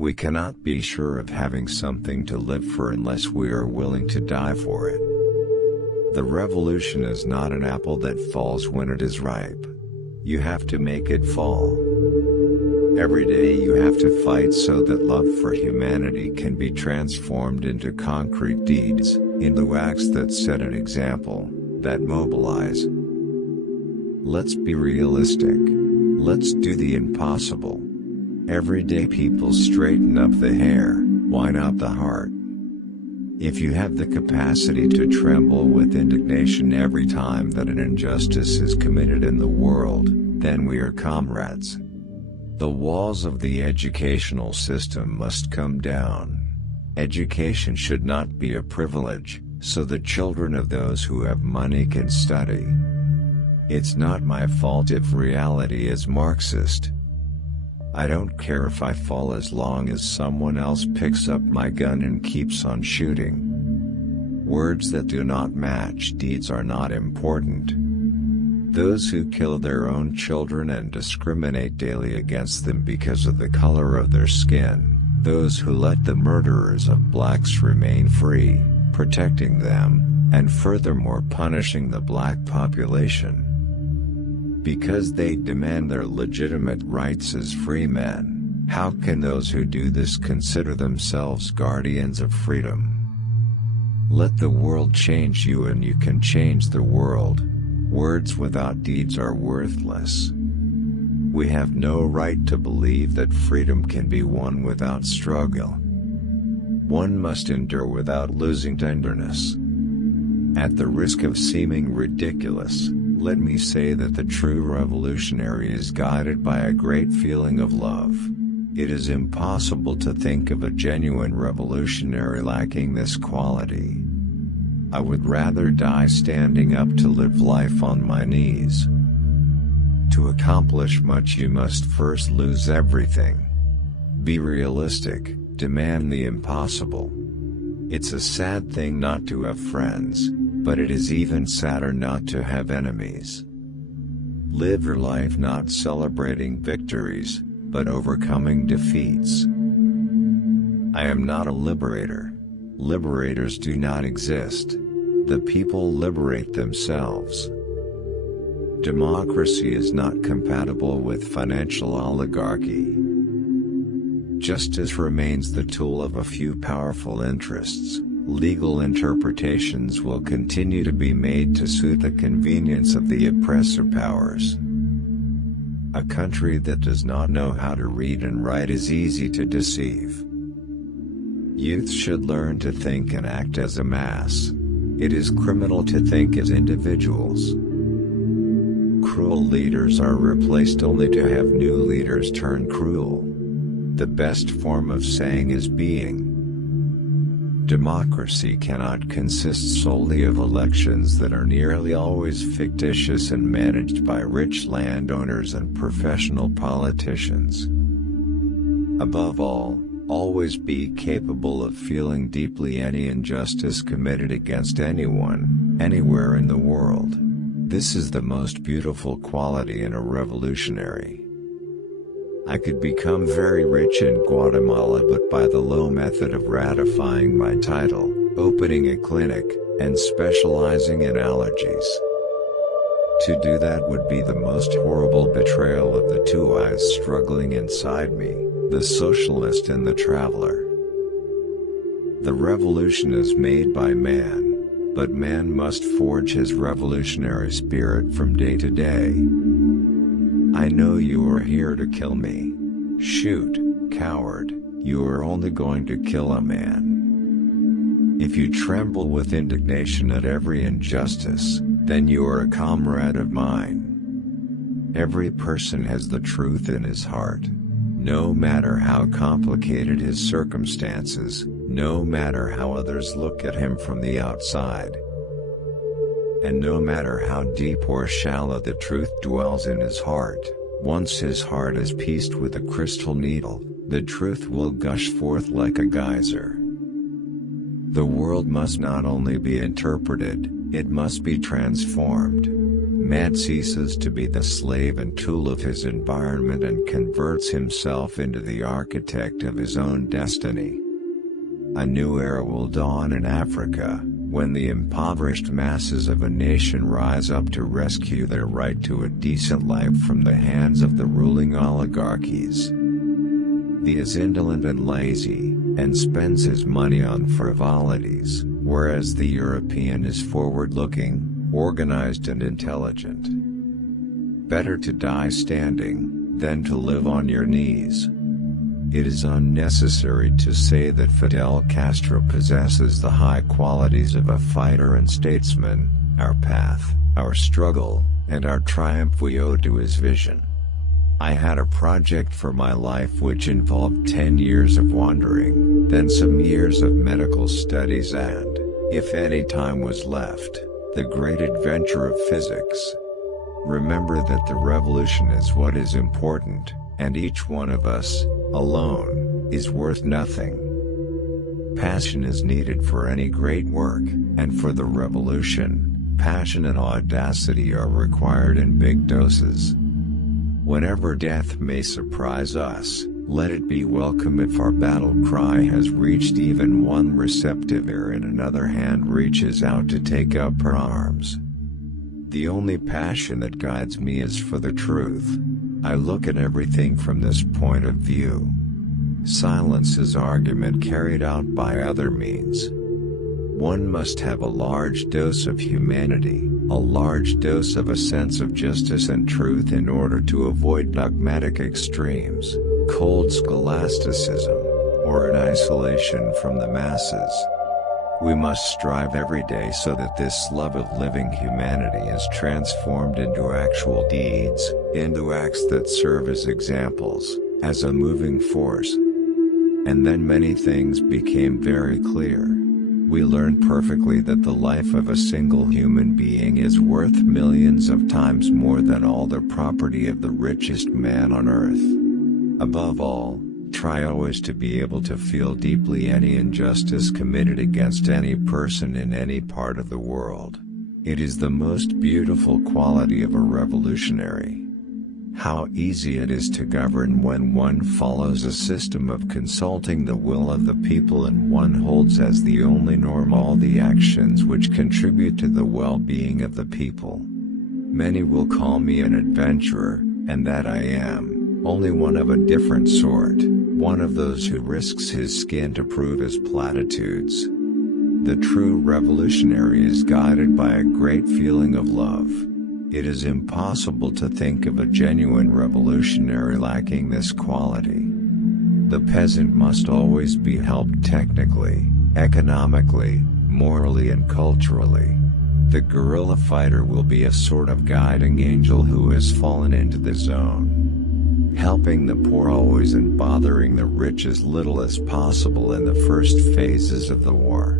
We cannot be sure of having something to live for unless we are willing to die for it. The revolution is not an apple that falls when it is ripe. You have to make it fall. Every day you have to fight so that love for humanity can be transformed into concrete deeds, into acts that set an example, that mobilize. Let's be realistic. Let's do the impossible. Everyday people straighten up the hair, wine up the heart. If you have the capacity to tremble with indignation every time that an injustice is committed in the world, then we are comrades. The walls of the educational system must come down. Education should not be a privilege, so the children of those who have money can study. It's not my fault if reality is Marxist. I don't care if I fall as long as someone else picks up my gun and keeps on shooting. Words that do not match deeds are not important. Those who kill their own children and discriminate daily against them because of the color of their skin, those who let the murderers of blacks remain free, protecting them, and furthermore punishing the black population. Because they demand their legitimate rights as free men, how can those who do this consider themselves guardians of freedom? Let the world change you and you can change the world. Words without deeds are worthless. We have no right to believe that freedom can be won without struggle. One must endure without losing tenderness. At the risk of seeming ridiculous, let me say that the true revolutionary is guided by a great feeling of love. It is impossible to think of a genuine revolutionary lacking this quality. I would rather die standing up to live life on my knees. To accomplish much you must first lose everything. Be realistic, demand the impossible. It's a sad thing not to have friends, but it is even sadder not to have enemies. Live your life not celebrating victories, but overcoming defeats. I am not a liberator. Liberators do not exist. The people liberate themselves. Democracy is not compatible with financial oligarchy. Justice remains the tool of a few powerful interests. Legal interpretations will continue to be made to suit the convenience of the oppressor powers. A country that does not know how to read and write is easy to deceive. Youth should learn to think and act as a mass. It is criminal to think as individuals. Cruel leaders are replaced only to have new leaders turn cruel. The best form of saying is being. Democracy cannot consist solely of elections that are nearly always fictitious and managed by rich landowners and professional politicians. Above all, always be capable of feeling deeply any injustice committed against anyone, anywhere in the world. This is the most beautiful quality in a revolutionary. I could become very rich in Guatemala but by the low method of ratifying my title, opening a clinic, and specializing in allergies. To do that would be the most horrible betrayal of the two eyes struggling inside me, the socialist and the traveler. The revolution is made by man, but man must forge his revolutionary spirit from day to day. I know you are here to kill me. Shoot, coward, you are only going to kill a man. If you tremble with indignation at every injustice, then you are a comrade of mine. Every person has the truth in his heart. No matter how complicated his circumstances, no matter how others look at him from the outside. And no matter how deep or shallow the truth dwells in his heart, once his heart is pieced with a crystal needle, the truth will gush forth like a geyser. The world must not only be interpreted, it must be transformed. Man ceases to be the slave and tool of his environment and converts himself into the architect of his own destiny. A new era will dawn in Africa, when the impoverished masses of a nation rise up to rescue their right to a decent life from the hands of the ruling oligarchies. He is indolent and lazy, and spends his money on frivolities, whereas the European is forward-looking, organized and intelligent. Better to die standing, than to live on your knees. It is unnecessary to say that Fidel Castro possesses the high qualities of a fighter and statesman. Our path, our struggle, and our triumph we owe to his vision. I had a project for my life which involved 10 years of wandering, then some years of medical studies and, if any time was left, the great adventure of physics. Remember that the revolution is what is important, and each one of us, alone, is worth nothing. Passion is needed for any great work, and for the revolution, passion and audacity are required in big doses. Whenever death may surprise us, let it be welcome if our battle cry has reached even one receptive ear and another hand reaches out to take up her arms. The only passion that guides me is for the truth. I look at everything from this point of view. Silence is argument carried out by other means. One must have a large dose of humanity, a large dose of a sense of justice and truth in order to avoid dogmatic extremes, cold scholasticism, or an isolation from the masses. We must strive every day so that this love of living humanity is transformed into actual deeds, into acts that serve as examples, as a moving force. And then many things became very clear. We learned perfectly that the life of a single human being is worth millions of times more than all the property of the richest man on earth. Above all, try always to be able to feel deeply any injustice committed against any person in any part of the world. It is the most beautiful quality of a revolutionary. How easy it is to govern when one follows a system of consulting the will of the people and one holds as the only norm all the actions which contribute to the well-being of the people. Many will call me an adventurer, and that I am, only one of a different sort, one of those who risks his skin to prove his platitudes. The true revolutionary is guided by a great feeling of love. It is impossible to think of a genuine revolutionary lacking this quality. The peasant must always be helped technically, economically, morally and culturally. The guerrilla fighter will be a sort of guiding angel who has fallen into the zone, helping the poor always and bothering the rich as little as possible in the first phases of the war.